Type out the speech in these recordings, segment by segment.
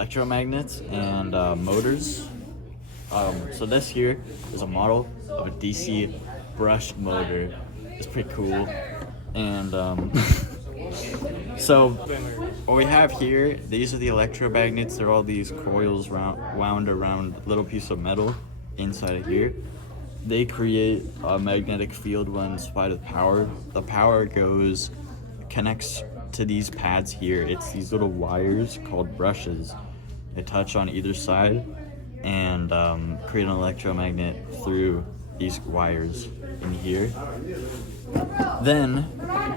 electromagnets and motors. So this here is a model of a DC brushed motor. It's pretty cool. And so what we have here, these are the electromagnets. They're all these coils wound around a little piece of metal inside of here. They create a magnetic field when supplied with power. The power connects to these pads here. It's these little wires called brushes. They touch on either side and create an electromagnet through these wires in here. Then,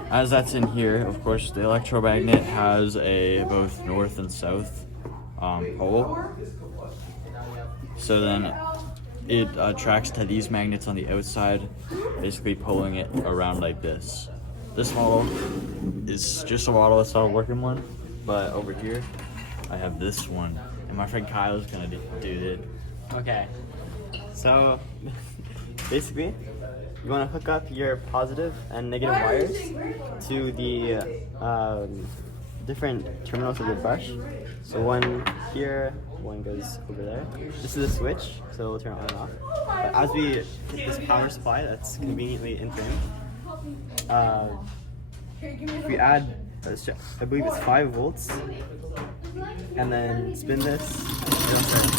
as that's in here, of course, the electromagnet has a both north and south pole. So then it attracts to these magnets on the outside, basically pulling it around like this. This model is just a model, it's not a working one, but over here I have this one, and my friend Kyle is gonna do it. Okay, so basically you want to hook up your positive and negative wires to the different terminals of the brush. So one here, one goes over there. This is a switch, so we'll turn it on and off. But as we hit this power supply that's conveniently in frame, if we add, I believe it's 5 volts, and then spin this, it'll start.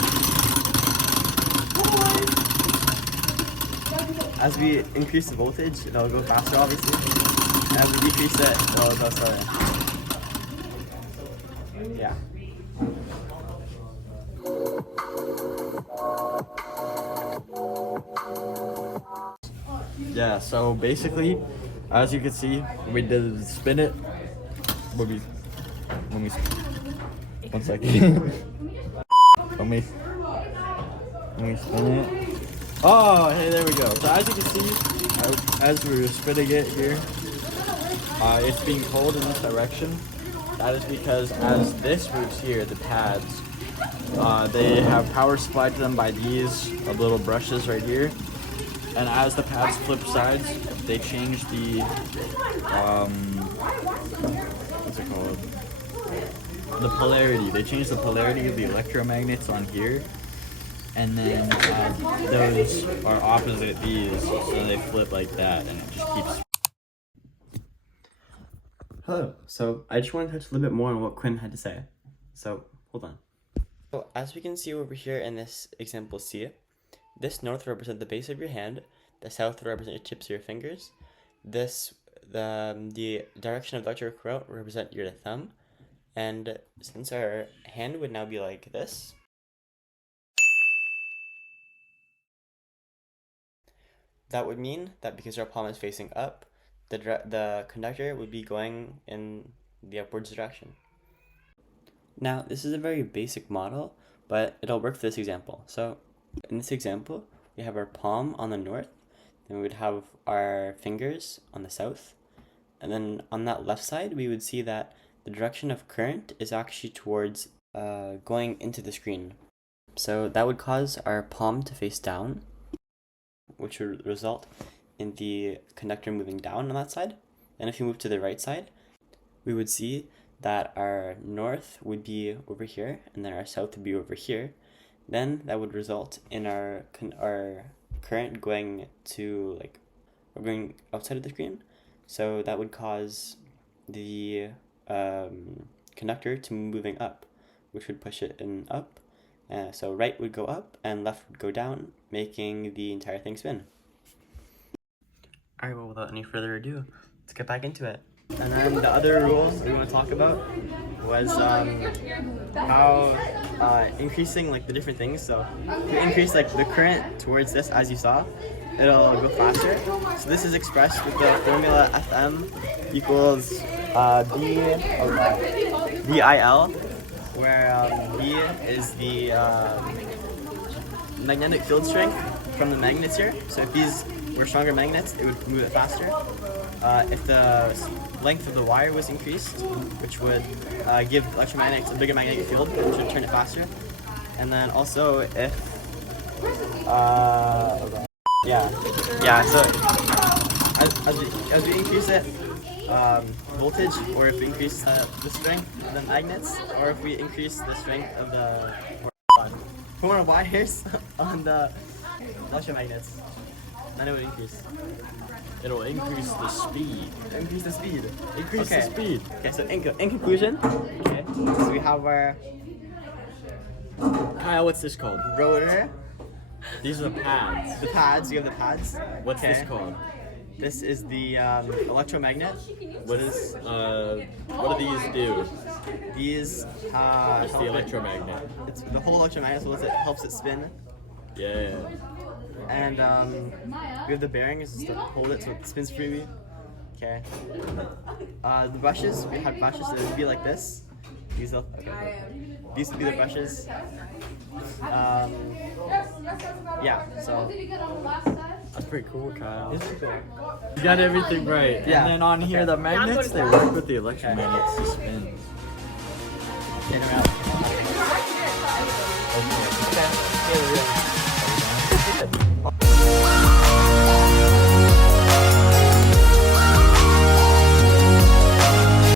As we increase the voltage, it'll go faster, obviously. And as we decrease it, it'll go slower. Yeah. Yeah, so basically, as you can see, we did spin it. One second. when we spin it. Oh, hey, there we go. So as you can see, as we're spinning it here, it's being pulled in this direction. That is because as this moves here, the pads, they have power supplied to them by these little brushes right here. And as the pads flip sides, they change the, what's it called? The polarity. They change the polarity of the electromagnets on here. And then those are opposite these, so they flip like that, and it just keeps. Hello. So I just want to touch a little bit more on what Quinn had to say. So hold on. So as we can see over here in this example C, this north represents the base of your hand, the south represents your tips of your fingers, the direction of the electric current represent your thumb, and since our hand would now be like this, that would mean that because our palm is facing up, the conductor would be going in the upwards direction. Now, this is a very basic model, but it'll work for this example. So, in this example, we have our palm on the north, then we would have our fingers on the south, and then on that left side, we would see that the direction of current is actually towards going into the screen. So that would cause our palm to face down, which would result in the conductor moving down on that side. And if you move to the right side, we would see that our north would be over here, and then our south would be over here. Then that would result in our current going to going outside of the screen. So that would cause the conductor to moving up, which would push it in up. So right would go up and left would go down, making the entire thing spin. Alright, well, without any further ado, let's get back into it. And then the other rule we want to talk about was how increasing the different things. So if you increase the current towards this, as you saw, it'll go faster. So this is expressed with the formula Fm equals VIL, where V is the magnetic field strength from the magnets here. So if these were stronger magnets, it would move it faster. If the length of the wire was increased, which would give electromagnets a bigger magnetic field, which would turn it faster. And then also if, so as we increase it, voltage, or if we increase the strength of the magnets, or if we increase the strength of the common wires on the electromagnets, then it would increase. It'll increase the speed. Increase the speed. Increase the speed. Okay, so in conclusion, okay, so we have our Kyle, what's this called? rotor, These are the pads. the pads, you have the pads. What's Okay. this called? This is the electromagnet. What is what do these do? These It's help the it- electromagnet. It's the whole electromagnet, so it helps it spin. Yeah. And we have the bearings just to hold it so it spins freely. Okay. The brushes, we have brushes that would be like this. These would be the brushes. Yeah, so That's pretty cool, Kyle. You got everything right. Yeah. And then on here, Okay. the magnets, they work with the electromagnets to spin. turn around. Okay, here we go.